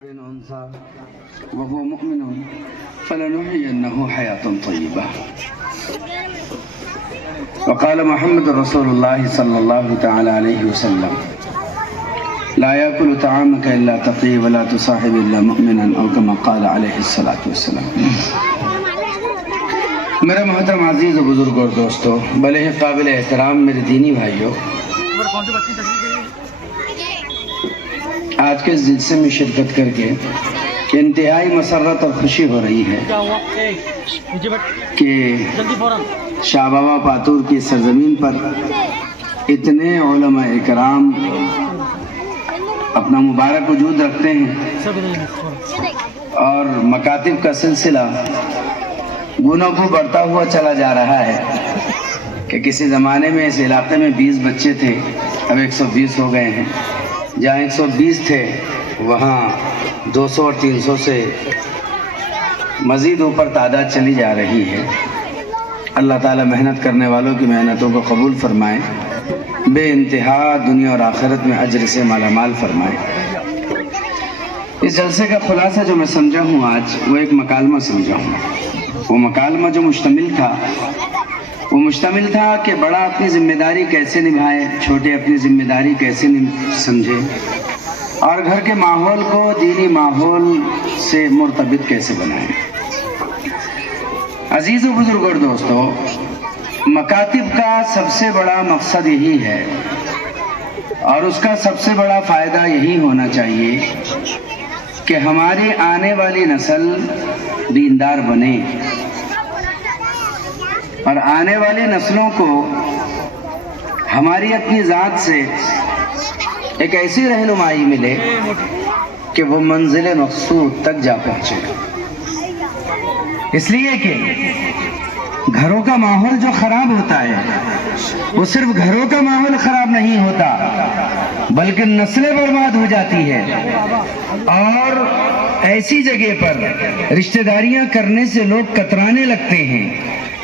أنثى وهو مؤمن فلنحيينه حياة طيبة. وقال محمد رسول الله صلى الله تعالى عليه وسلم لا يأكل طعامك إلا تقي ولا تصاحب إلا مؤمنا أو كما قال عليه الصلاة والسلام. میرے محترم عزیز و بزرگ اور دوستو، بڑے ہی قابل احترام میرے دینی بھائیوں، آج کے اس جلسے میں شرکت کر کے انتہائی مسرت اور خوشی ہو رہی ہے کہ شاہ بابا پاتور کی سرزمین پر اتنے علماء اکرام اپنا مبارک وجود رکھتے ہیں اور مکاتب کا سلسلہ گنوں کو بڑھتا ہوا چلا جا رہا ہے کہ کسی زمانے میں اس علاقے میں 20 بچے تھے، اب 120 ہو گئے ہیں. جہاں 120 تھے وہاں 200 اور 300 سے مزید اوپر تعداد چلی جا رہی ہے. اللہ تعالی محنت کرنے والوں کی محنتوں کو قبول فرمائے، بے انتہا دنیا اور آخرت میں اجر سے مالا مال فرمائے. اس جلسے کا خلاصہ جو میں سمجھا ہوں آج، وہ ایک مکالمہ سمجھا ہوں. وہ مکالمہ جو مشتمل تھا کہ بڑا اپنی ذمہ داری کیسے نبھائے، چھوٹے اپنی ذمہ داری کیسے سمجھے، اور گھر کے ماحول کو دینی ماحول سے مرتبط کیسے بنائے. عزیز و بزرگ اور دوستو، مکاتب کا سب سے بڑا مقصد یہی ہے اور اس کا سب سے بڑا فائدہ یہی ہونا چاہیے کہ ہماری آنے والی نسل دیندار بنے اور آنے والی نسلوں کو ہماری اپنی ذات سے ایک ایسی رہنمائی ملے کہ وہ منزل مقصود تک جا پہنچے. اس لیے کہ گھروں کا ماحول جو خراب ہوتا ہے وہ صرف گھروں کا ماحول خراب نہیں ہوتا بلکہ نسلیں برباد ہو جاتی ہے. اور ایسی جگہ پر رشتہ داریاں کرنے سے لوگ کترانے لگتے ہیں،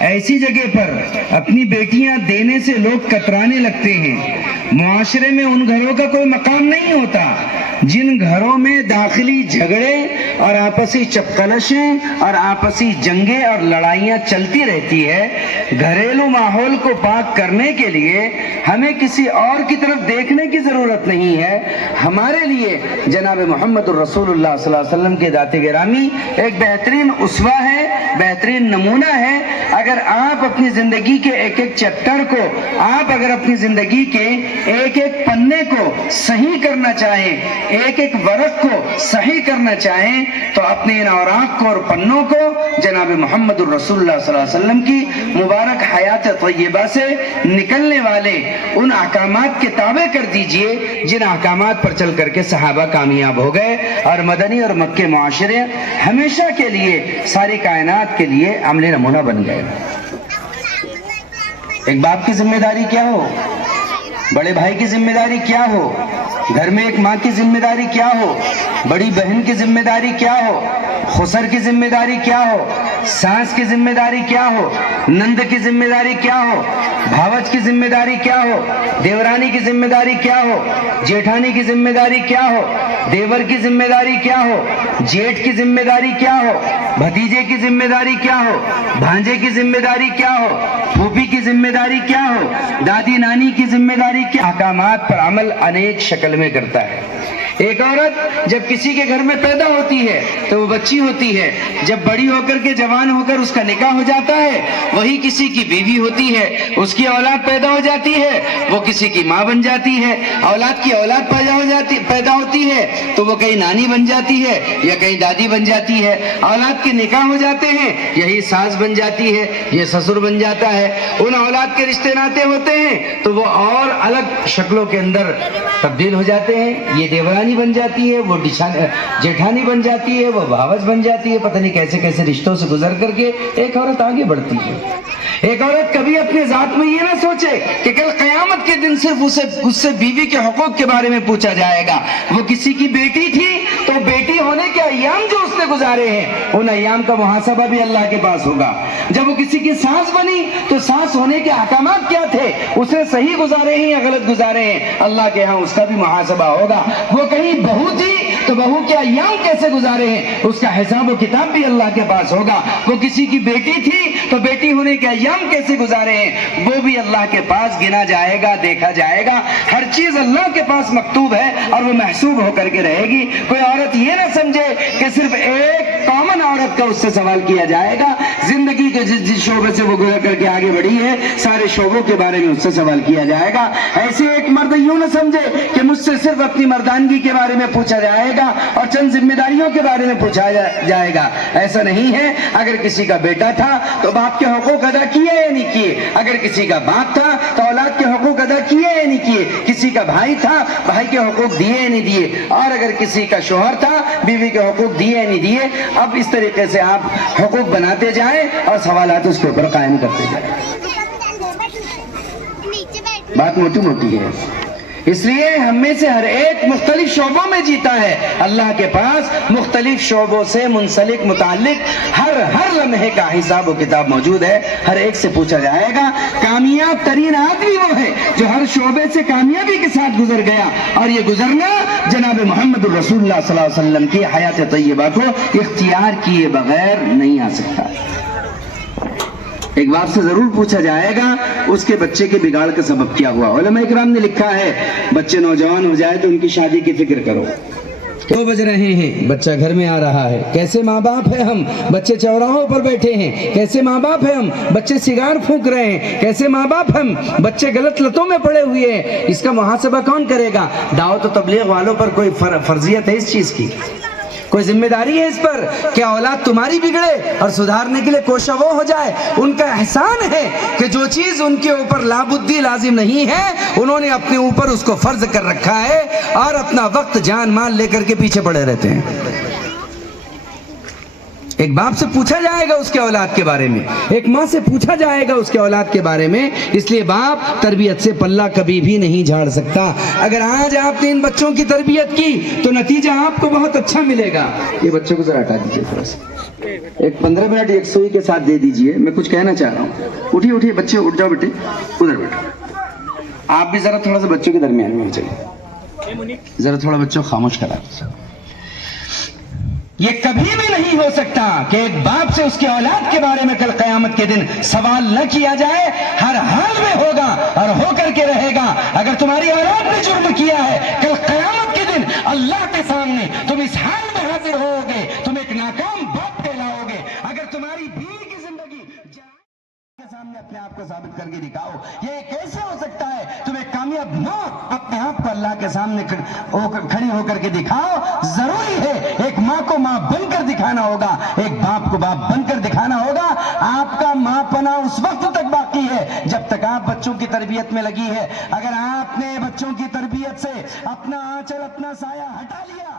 ایسی جگہ پر اپنی بیٹیاں دینے سے لوگ کترانے لگتے ہیں. معاشرے میں ان گھروں کا کوئی مقام نہیں ہوتا جن گھروں میں داخلی جھگڑے اور آپسی چپقلشیں اور آپسی جنگیں اور لڑائیاں چلتی رہتی ہے. گھریلو ماحول کو پاک کرنے کے لیے ہمیں کسی اور کی طرف دیکھنے کی ضرورت نہیں ہے. ہمارے لیے جناب محمد الرسول اللہ صلی اللہ علیہ وسلم کے ذات گرامی ایک بہترین اسوہ ہے، بہترین نمونہ ہے. اگر آپ اپنی زندگی کے ایک ایک چیپٹر کو، آپ اگر اپنی زندگی کے ایک ایک پنے کو صحیح کرنا چاہیں، ایک ایک ورق کو صحیح کرنا چاہیں، تو اپنے ان اوراق کو اور پنوں کو جناب محمد الرسول اللہ صلی اللہ علیہ وسلم کی مبارک حیات طیبہ سے نکلنے والے ان احکامات کے تابع کر دیجئے جن احکامات پر چل کر کے صحابہ کامیاب ہو گئے اور مدنی اور مکے معاشرے ہمیشہ کے لیے ساری کائنات کے لیے عملی نمونہ بن گئے. ایک باپ کی ذمہ داری کیا ہو، بڑے بھائی کی ذمہ داری کیا ہو، گھر میں ایک ماں کی ذمہ داری کیا ہو، بڑی بہن کی ذمہ داری کیا ہو، خسر کی ذمہ داری کیا ہو، ساس کی ذمہ داری کیا ہو، نند کی ذمہ داری کیا ہو، بھاوج کی ذمہ داری کیا ہو، دیورانی کی ذمہ داری کیا ہو، جیٹھانی کی ذمہ داری کیا ہو، دیور کی ذمہ داری کیا ہو، جیٹھ کی ذمہ داری کیا ہو، بھتیجے کی ذمہ داری کیا ہو، بھانجے کی ذمہ داری کیا ہو، پھوپھی کی ذمہ داری کیا ہو، دادی نانی کی ذمہ داری کیا. احکامات پر عمل انیک شکل میں کرتا ہے. ایک عورت جب کسی کے گھر میں پیدا ہوتی ہے تو وہ بچی ہوتی ہے، جب بڑی ہو کر کے جوان ہو کر اس کا نکاح ہو جاتا ہے وہی کسی کی بیوی ہوتی ہے، اس کی اولاد پیدا ہو جاتی ہے وہ کسی کی ماں بن جاتی ہے، اولاد کی اولاد پیدا ہوتی ہے تو وہ کہیں نانی بن جاتی ہے یا کہیں دادی بن جاتی ہے. اولاد کے نکاح ہو جاتے ہیں، یہی ساس بن جاتی ہے، یہ سسر بن جاتا ہے. ان اولاد کے رشتے ناتے ہوتے ہیں تو وہ اور الگ شکلوں کے اندر تبدیل ہو جاتے ہیں. یہ دیورانی بن جاتی ہے، وہ جیٹھانی بن جاتی ہے، وہ بھاوج بن جاتی ہے. پتہ نہیں کیسے کیسے رشتوں سے گزر کر کے ایک عورت آگے بڑھتی ہے. ایک عورت کبھی اپنے ذات میں یہ نہ سوچے کہ کل قیامت کے دن صرف اس سے بیوی کے حقوق کے بارے میں پوچھا جائے گا. وہ کسی کی بیٹی تھی تو بیٹی ہونے کے ایام جو اس نے گزارے ہیں ان ایام کا محاسبہ بھی اللہ کے پاس ہوگا. جب وہ کسی کی سانس بنی تو سانس ہونے کے احکامات کیا تھے, اسے صحیح گزارے ہیں یا غلط گزارے ہیں, اللہ کے ہاں اس کا بھی محاسبہ ہوگا. وہ کہیں بہو تھی تو بہو کے ایام کیسے گزارے ہیں, اس کا حساب و کتاب بھی اللہ کے پاس ہوگا. وہ کسی کی بیٹی تھی تو بیٹی ہونے کے ایام کیسے گزارے ہیں, وہ بھی اللہ کے پاس گنا جائے گا, دیکھا جائے گا. ہر چیز اللہ کے پاس مکتوب ہے اور وہ محسوب ہو کر کے رہے گی. کوئی عورت یہ نہ سمجھے کہ صرف ایک کامن عورت کا اس سے سوال کیا جائے گا. زندگی کے جس شعبے سے وہ گزر کر کے آگے بڑھی ہے, سارے شعبوں کے بارے میں اس سے سوال کیا جائے گا. ایسے ایک مرد یوں نہ سمجھے کہ مجھ سے صرف اپنی مردانگی کے بارے میں پوچھا جائے گا اور چند ذمہ داریوں کے بارے میں پوچھا جائے گا. ایسا نہیں ہے. اگر کسی کا بیٹا تھا تو باپ کے حقوق ادا کیے یا نہیں کیے, اگر کسی کا باپ تھا تو اولاد کے حقوق ادا کیے یا نہیں کیے, کسی کا بھائی تھا بھائی کے حقوق دیے یا نہیں دیے, اور اگر کسی کا شوہر تھا بیوی کے حقوق دیے یا نہیں دیے. اب اس طریقے سے آپ حقوق بناتے جائیں اور سوالات اس کے اوپر قائم کرتے جائیں. بات موٹی موٹی ہے, اس لیے ہم میں سے ہر ایک مختلف شعبوں میں جیتا ہے. اللہ کے پاس مختلف شعبوں سے منسلک متعلق ہر لمحے کا حساب و کتاب موجود ہے. ہر ایک سے پوچھا جائے گا. کامیاب ترین آدمی وہ ہے جو ہر شعبے سے کامیابی کے ساتھ گزر گیا, اور یہ گزرنا جناب محمد الرسول اللہ صلی اللہ علیہ وسلم کی حیات طیبہ کو اختیار کیے بغیر نہیں آ سکتا. ایک باپ سے ضرور پوچھا جائے گا اس کے بچے کے بگاڑ کا سبب کیا ہوا. علماء اکرام نے لکھا ہے بچے نوجوان ہو جائے تو ان کی شادی کی فکر کرو. 2 بج رہے ہیں, بچہ گھر میں آ رہا ہے. کیسے ماں باپ ہیں ہم, بچے چوراہوں پر بیٹھے ہیں. کیسے ماں باپ ہیں ہم, بچے سگار پھونک رہے ہیں. کیسے ماں باپ ہم, بچے غلط لتوں میں پڑے ہوئے ہیں. اس کا محاسبہ کون کرے گا؟ دعوت و تبلیغ والوں پر کوئی فرضیت ہے اس چیز کی؟ کوئی ذمہ داری ہے اس پر کہ اولاد تمہاری بگڑے اور سدھارنے کے لیے کوشاں وہ ہو جائے؟ ان کا احسان ہے کہ جو چیز ان کے اوپر لابدی لازم نہیں ہے انہوں نے اپنے اوپر اس کو فرض کر رکھا ہے اور اپنا وقت جان مال لے کر کے پیچھے پڑے رہتے ہیں. ایک باپ سے پوچھا جائے گا اس کے اولاد کے بارے میں, ایک ماں سے پوچھا جائے گا اس کے اولاد کے بارے میں. اس لیے باپ تربیت سے پلہ کبھی بھی نہیں جھاڑ سکتا. اگر آج آپ نے ان بچوں کی تربیت کی تو نتیجہ آپ کو بہت اچھا ملے گا. یہ بچوں کو ذرا ہٹا دیجیے تھوڑا سا, ایک 15 منٹ ایک سوئی کے ساتھ دے دیجیے. میں کچھ کہنا چاہ رہا ہوں. اٹھیے بچے, اٹھ جاؤ بیٹے, ادھر بیٹھو. آپ بھی ذرا تھوڑا سا بچوں کے درمیان میں چلیے, ذرا تھوڑا بچوں خاموش کرا دیجیے. یہ کبھی بھی نہیں ہو سکتا کہ ایک باپ سے اس کے اولاد کے بارے میں کل قیامت کے دن سوال نہ کیا جائے. ہر حال میں ہوگا اور ہو کر کے رہے گا. اگر تمہاری اولاد نے جرم کیا ہے, کل قیامت کے دن اللہ کے سامنے تم اس حال میں حاضر ہوگے, تم ایک ناکام باپ کہلاؤ گے. اگر تمہاری بیوی کی زندگی کے سامنے اپنے آپ کو ثابت کر کے دکھاؤ, یہ کیسے ہو سکتا ہے؟ تم ایک کامیاب ماں اپنے آپ کو اللہ کے سامنے کھڑی ہو کر کے دکھاؤ. ضروری ہے ایک ماں کو ماں بن کر دکھانا ہوگا, ایک باپ کو باپ بن کر دکھانا ہوگا. آپ کا ماں پنا اس وقت تک باقی ہے جب تک آپ بچوں کی تربیت میں لگی ہے. اگر آپ نے بچوں کی تربیت سے اپنا آنچل اپنا سایہ ہٹا لیا,